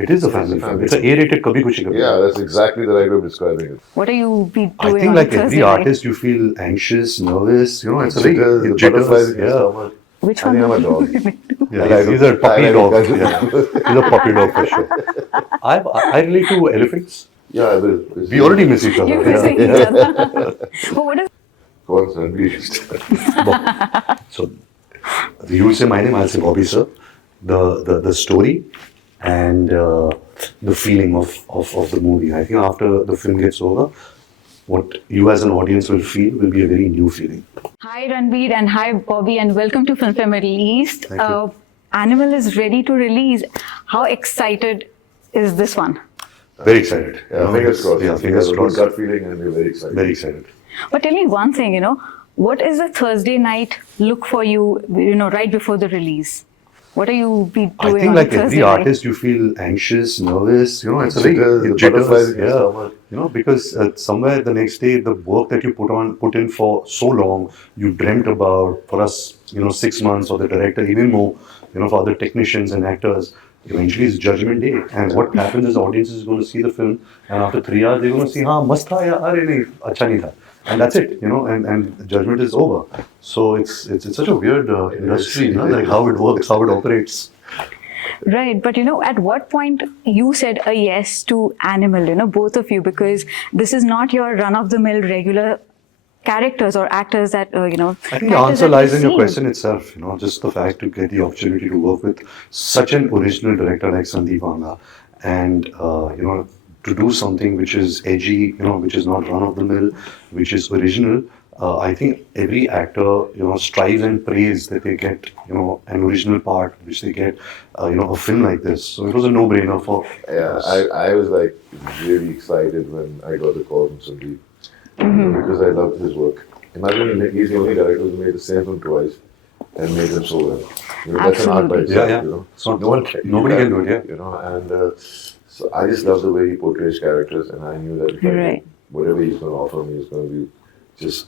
It is a family film. It's an A-rated Kabhi Khushi Kabhi. Yeah, that's exactly the right way of describing it. What are you be doing I think on like Thursday every night? artist, you feel anxious, nervous. You know, it's a Jitters, very the butterflies in your yeah. stomach. Which I one? think I'm a dog. Yeah, he's a puppy I dog. like Yeah. He's a puppy dog for sure. I relate to elephants. Yeah, I will. We already miss each other. You're Yeah. missing each other. But what is Once Ranbir used to. So you will say my name, I'll say Bobby sir. The story and the feeling of the movie. I think after the film gets over, what you as an audience will feel will be a very new feeling. Hi Ranbir and hi Bobby and welcome to Filmfare Middle East. Thank you. Animal is ready to release. How excited is this one? Very excited. Yeah, fingers crossed. Yeah, We fingers have a crossed. good gut feeling and we're very excited. Very excited. But tell me one thing, what is the Thursday night look for you, right before the release? What are you be doing I think on like Thursday every night? artist, you feel anxious, nervous. You know, it's a very Jitters, the jitters, butterflies in your yeah. stomach. You know, because somewhere the next day, the work that you put in for so long, you dreamt about for us, 6 months, or the director even more, for other technicians and actors. Eventually, it's Judgment Day, and what happens is the audience is going to see the film, and after 3 hours, they're going to see, "हाँ मस्त था या अरे नहीं अच्छा नहीं था," and that's it, and Judgment is over. So it's such a weird industry, like how it works, how it operates. Right, but at what point you said a yes to Animal, both of you, because this is not your run-of-the-mill regular characters or actors that, I think the characters answer that lies we've in your seen. question itself. Just the fact to get the opportunity to work with such an original director like Sandeep Anga, and to do something which is edgy, which is not run of the mill, which is original. I think every actor, strives and prays that they get, an original part, which they get, a film like this. So it was a no-brainer for Yeah, us. I was like really excited when I got the call from Sandeep because I loved his work. Imagine he's the only director who made the same film twice and made them so well. That's an art by Absolutely. itself. Yeah. It's not- no one can. nobody can do it, And so I just love the way he portrays characters, and I knew that if I Right. did whatever he's going to offer me is going to be just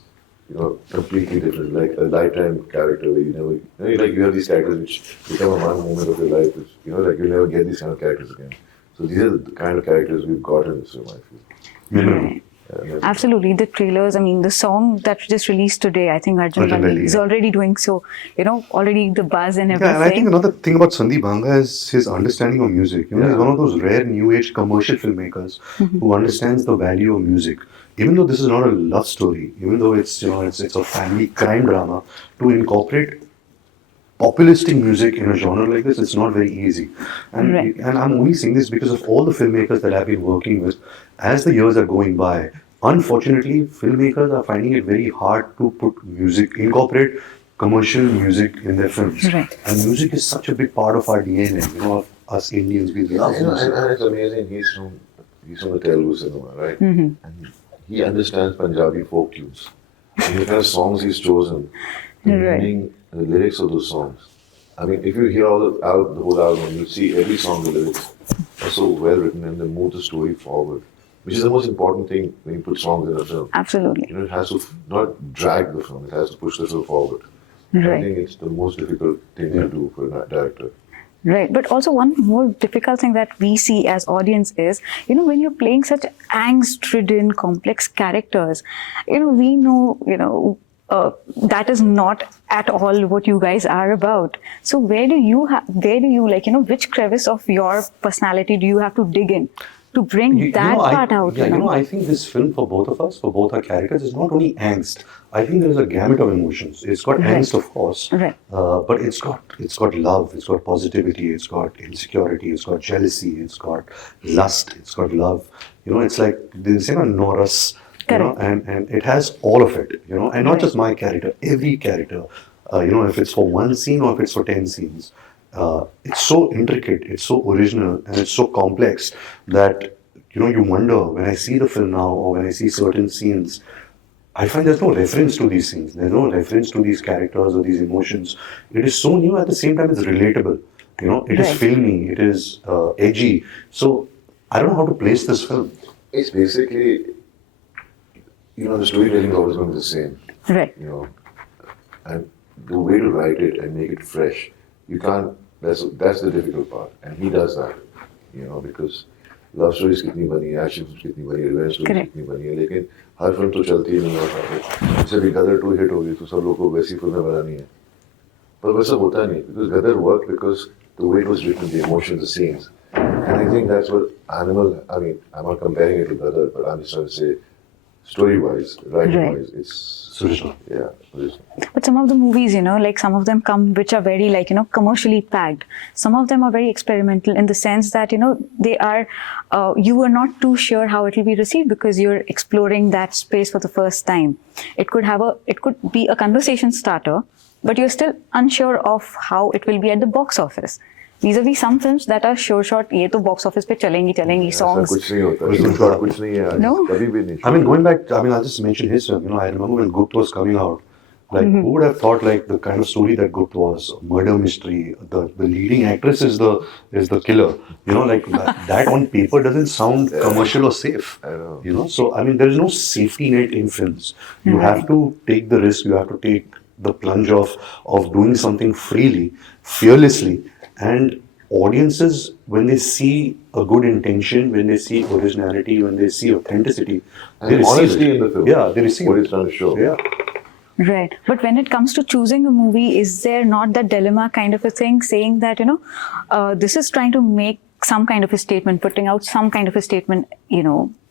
completely different, like a lifetime character where you have these characters which become a one moment of your life, which like you'll never get these kind of characters again. So these are the kind of characters we've got in this film, I feel. Minimum. Right. And Absolutely, the trailers. I mean, the song that just released today, I think Arjun Arjun Reddy Reddy, is yeah. already doing so. Already the buzz and everything. Yeah, and I think another thing about Sandeep Anga is his understanding of music. He's one of those rare new age commercial filmmakers who understands the value of music. Even though this is not a love story, even though it's it's a family crime drama, to incorporate populistic music in a genre like this, it's not very easy. And Right. and I'm only saying this because of all the filmmakers that I've been working with. As the years are going by, unfortunately, filmmakers are finding it very hard to incorporate commercial music in their films. Right. And music is such a big part of our DNA, of us Indians. We love music. and it's amazing. He's from the Telugu cinema, right? And he understands Punjabi folk tunes. And the kind of songs he's chosen, the Right. meaning, and the lyrics of those songs. I mean, if you hear the whole album, you see every song, the lyrics are so well written and they move the story forward, which is the most important thing when you put songs in a film. Absolutely. It has to not drag the film; it has to push the film forward. I Right. think it's the most difficult thing to do for a director. Right, but also one more difficult thing that we see as audience is, when you're playing such angst-ridden, complex characters, we know, that is not at all what you guys are about. So where do you which crevice of your personality do you have to dig in to bring that part out? Yeah, I think this film for both of us, for both our characters, is not only angst. I think there is a gamut of emotions. It's got Right. angst, of course, Right. but it's got love, it's got positivity, it's got insecurity, it's got jealousy, it's got lust, it's got love. It's like this, Norris, Correct. and it has all of it, and not Right. just my character, every character. If it's for one scene or if it's for 10 scenes. It's so intricate, it's so original, and it's so complex that you wonder when I see the film now or when I see certain scenes, I find there's no reference to these scenes. There's no reference to these characters or these emotions. It is so new at the same time it's relatable. It is Right. filmy, it is edgy. So I don't know how to place this film. It's basically, the storytelling is always going to be the same. Right. And the way to write it and make it fresh, you can't. That's the difficult part, and he does that. you know, because love stories कितनी बनी, action films कितनी बनी, revenge stories Correct. कितनी बनी है, लेकिन हर film तो चलती ही नहीं है। जैसे भी गदर 2 हिट होगी तो सब लोग को वैसी फिल्में बनानी है, पर वैसा होता नहीं, because Gadar worked because the way it was written, the emotions, the scenes, and I think that's what Animal. I mean, I'm not comparing it to Gadar, but I'm just trying to say, story-wise, writing-wise, it's Original. yeah, original. But some of the movies, like some of them come which are very commercially packed. Some of them are very experimental in the sense that, they are, you are not too sure how it will be received because you're exploring that space for the first time. It could be a conversation starter, but you're still unsure of how it will be at the box office. Vis-a-vis some films that are sure shot, ये तो box office पे चलेंगी ऐसा songs. कुछ नहीं होता, short कुछ नहीं है, No? कभी भी नहीं। I mean, going back, I'll just mention his film. I remember when Gupt was coming out. Like, who would have thought, like, the kind of story that Gupt was, murder mystery, the leading actress is the killer. Like that on paper doesn't sound commercial or safe. I know. So I mean, there is no safety net in films. You have to take the risk. You have to take the plunge of doing something freely, fearlessly, and audiences, when they see a good intention, when they see originality, when they see authenticity, they And receive honesty it. in the film. Yeah, they receive what it. it's trying to show. Yeah. Right. But when it comes to choosing a movie, is there not that dilemma kind of a thing saying that, this is trying to make some kind of a statement, putting out some kind of a statement,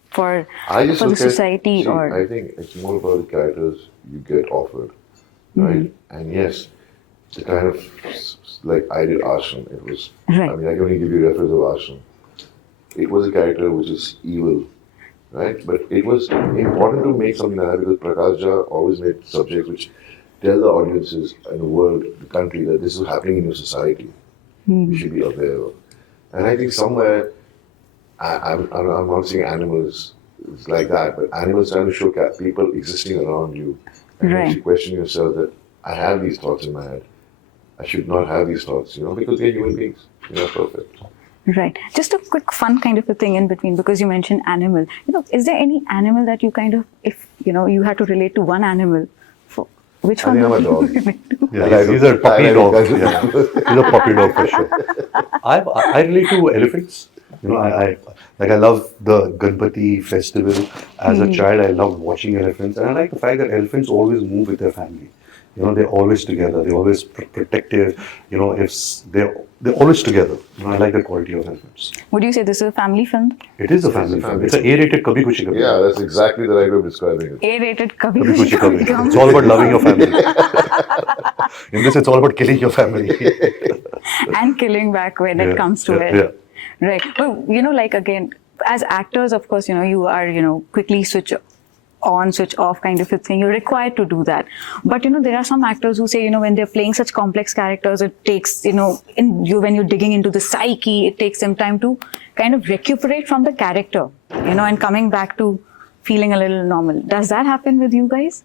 for I just the look at, society see, or... I think it's more about the characters you get offered, right? And yes, the kind of, like I did Ashram, it was, Right. I mean, I can only give you reference of Ashram. It was a character which is evil, right? But it was important to make something like that because Prakash Jha always made subjects which tell the audiences in the world, the country, that this is happening in your society. You should be aware of. And I think somewhere, I'm not saying animals is like that, but animals trying to show people existing around you. And Right. makes you question yourself that I have these thoughts in my head. I should not have these thoughts, because they're human beings. They're not perfect. Right. Just a quick fun kind of a thing in between because you mentioned animal. Is there any animal that you kind of, if, you had to relate to one animal, for which I one think I'm would a you dog. relate to? Yeah, he's a puppy I dog. like Yeah. He's a puppy dog for sure. I relate to elephants. I love the Ganpati festival. As a child, I loved watching elephants, and I like the fact that elephants always move with their family. They're always together. They're always protective. They're always together. I like the quality of elephants. Would you say this is a family film? It is a family film. It's an A-rated Kabhi Kushi Kabhi. Yeah, that's exactly the right way of describing it. A-rated Kabhi Kabhi Khushi Kushi Kabhi Kabhi. Gum. It's all about loving your family. In this, it's all about killing your family. And killing back when it Yeah, comes to yeah, it. yeah. Right. But, like again, as actors, of course, you are, quickly switch on, switch off kind of a thing. You're required to do that. But, there are some actors who say, when they're playing such complex characters, it takes, when you're digging into the psyche, it takes them time to kind of recuperate from the character, and coming back to feeling a little normal. Does that happen with you guys?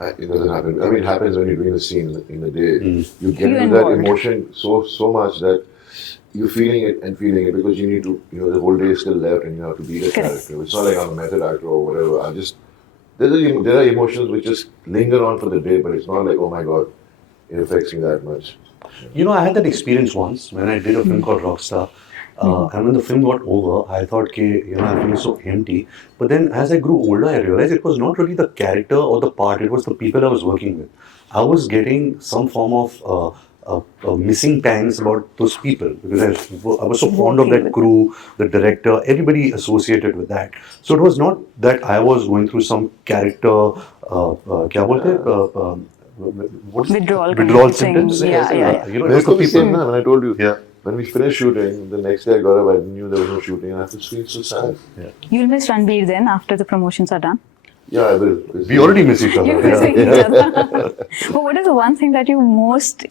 It doesn't happen. I mean, it happens when you're doing a scene in a day. You get You're into that involved. emotion so much that you're feeling it because you need to, the whole day is still left and you have to be the Correct. character. It's not like I'm a method actor or whatever. There are emotions which just linger on for the day, but it's not like, oh my God, it affects me that much. I had that experience once when I did a film called Rockstar. And when the film got over, I thought, I'm feeling so empty. But then as I grew older, I realized it was not really the character or the part, it was the people I was working with. I was getting some form of missing pangs about those people because I was so fond of that crew, the director, everybody associated with that. So it was not that I was going through some character, क्या बोलते हैं? What's Withdrawal withdrawal kind of thing. symptoms. Yeah. It But was it's the the same, people. man. When I told you, Yeah. when we finished shooting, the next day I got up, I knew there was no shooting, and I was feeling so sad. You'll miss Ranbir then after the promotions are done. Yeah, I will. We already miss each other. You're missing each other. But what is the one thing that you most,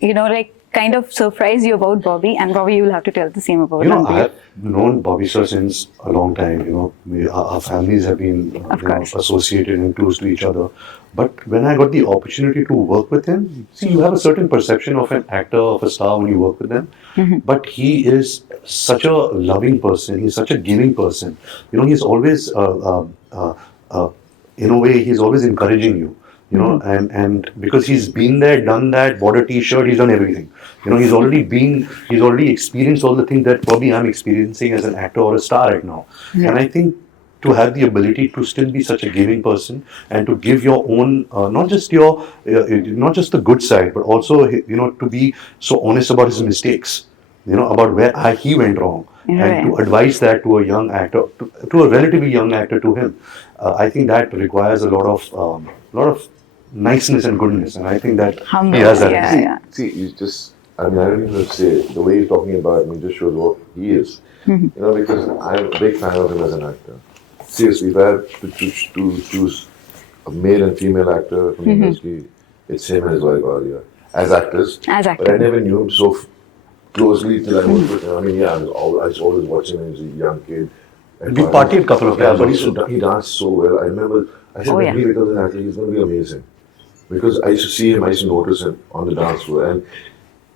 kind of surprised you about Bobby? And Bobby, you will have to tell the same about Ranbir. I've known Bobby sir since a long time. Our families have been course. associated and close to each other. But when I got the opportunity to work with him, see, you have a certain perception of an actor, of a star when you work with them. But he is such a loving person. He's such a giving person. He's always, in a way, he's always encouraging you. You know, and because he's been there, done that, bought a T-shirt, he's done everything. You know, he's already experienced all the things that probably I'm experiencing as an actor or a star right now. Yeah. And I think to have the ability to still be such a giving person and to give your own, not just not just the good side, but also, you know, to be so honest about his mistakes, you know, about where he went wrong, and to Right. advise that to a young actor, to a relatively young actor, to him. I think that requires a lot of niceness and goodness, and I think that Humble, he has that. yeah, in him. yeah. See, you just, I mean, I don't even know to say it. The way he's talking about me just shows what he is. You know, because I'm a big fan of him as an actor. Seriously, if I had to choose a male and female actor from the industry, it's him and his wife Alia as actors. As But I actors. never knew him so closely till I worked with him. I mean, yeah, I was always watching him as a young kid. And We partied a couple of times but also. he danced so well. I remember, I said, Oh, when yeah. he becomes an actor, he's going to be amazing. Because I used to see him, I used to notice him on the dance floor, and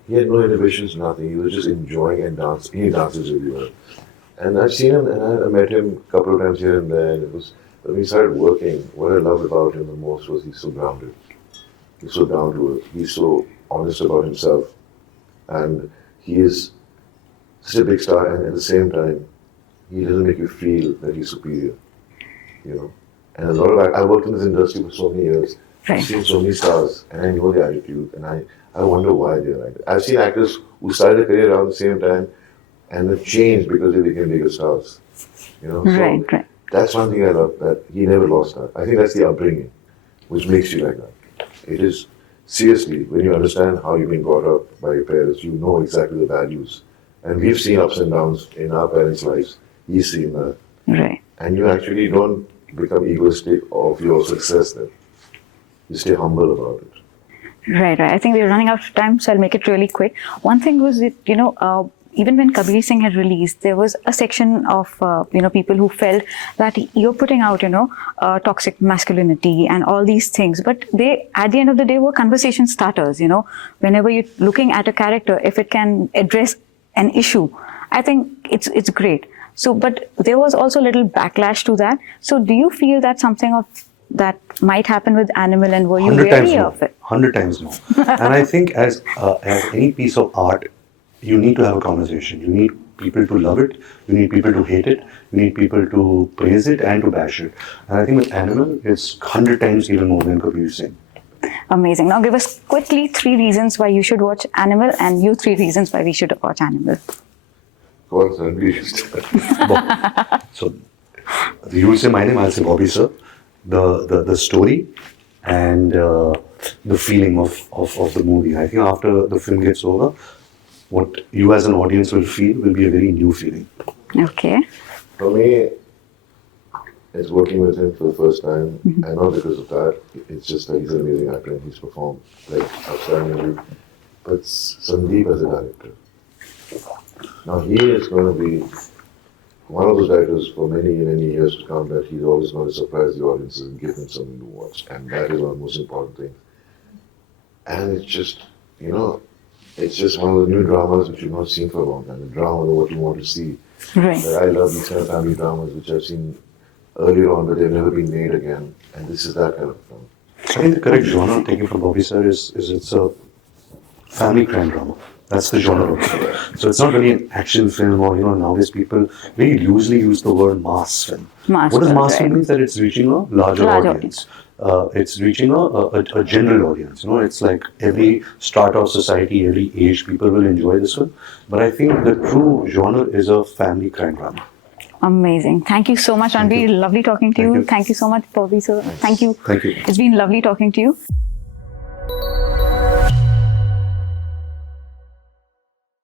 he had no inhibitions, nothing. He was just enjoying and dancing. He dances really well. And I've seen him, and I met him a couple of times here and there. And it was, when we started working, what I loved about him the most was he's so grounded. He's so down to earth. He's so honest about himself. And he is such a big star, and at the same time, he doesn't make you feel that he's superior. You know? And a lot of, I worked in this industry for so many years. Right. I've seen so many stars, and I know the attitude, and I wonder why they're like that. I've seen actors who started a career around the same time and they've changed because they became bigger stars. You know, so Right, right. that's one thing I love, that he never lost that. I think that's the upbringing, which makes you like that. It is, seriously, when you understand how you've been brought up by your parents, you know exactly the values. And we've seen ups and downs in our parents' lives. He's seen that. Right. And you actually don't become egoistic of your success then. You stay humble about it. Right, right. I think we're running out of time, so I'll make it really quick. One thing was that, even when Kabir Singh had released, there was a section of, people who felt that you're putting out, toxic masculinity and all these things. But they, at the end of the day, were conversation starters, Whenever you're looking at a character, if it can address an issue, I think it's great. So, but there was also a little backlash to that. So do you feel that something of that might happen with Animal, and were you 100 times wary no. of it? 100 times no. And I think as any piece of art, you need to have a conversation. You need people to love it. You need people to hate it. You need people to praise it and to bash it. And I think with Animal, it's 100 times even more than Kabir Singh. Amazing. Now give us quickly 3 reasons why you should watch Animal, and you 3 reasons why we should watch Animal. Go on, Ranbir. So you will say my name, I'll say Bobby sir. The story and the feeling of the movie. I think after the film gets over, what you as an audience will feel will be a very new feeling. Okay. For me, it's working with him for the first time, and not because of that. It's just that he's an amazing actor and he's performed like outstandingly. But Sandeep as a director, now he is going to be one of those directors for many, many years to come, that he's always going to surprise the audiences and give them something to watch, and that is one of the most important things. And it's just, it's just one of the new dramas which you've not seen for a long time. The drama of what you want to see. Right. But I love these kind of family dramas which I've seen earlier on, but they've never been made again. And this is that kind of film. I think the correct genre taken from Bobby sir is it's a family crime drama. That's the genre of it. So it's not really an action film, or nowadays people very loosely use the word mass film. Mass What does film, mass right. film means? That it's reaching a larger audience. It's reaching a general audience. It's like every strata of society, every age, people will enjoy this film. But I think the true genre is a family crime drama. Amazing. Thank you so much, Ranbir. you. Lovely talking to Thank you. you. Thank you so much, Bobby sir. Thank you. Thank you. It's been lovely talking to you.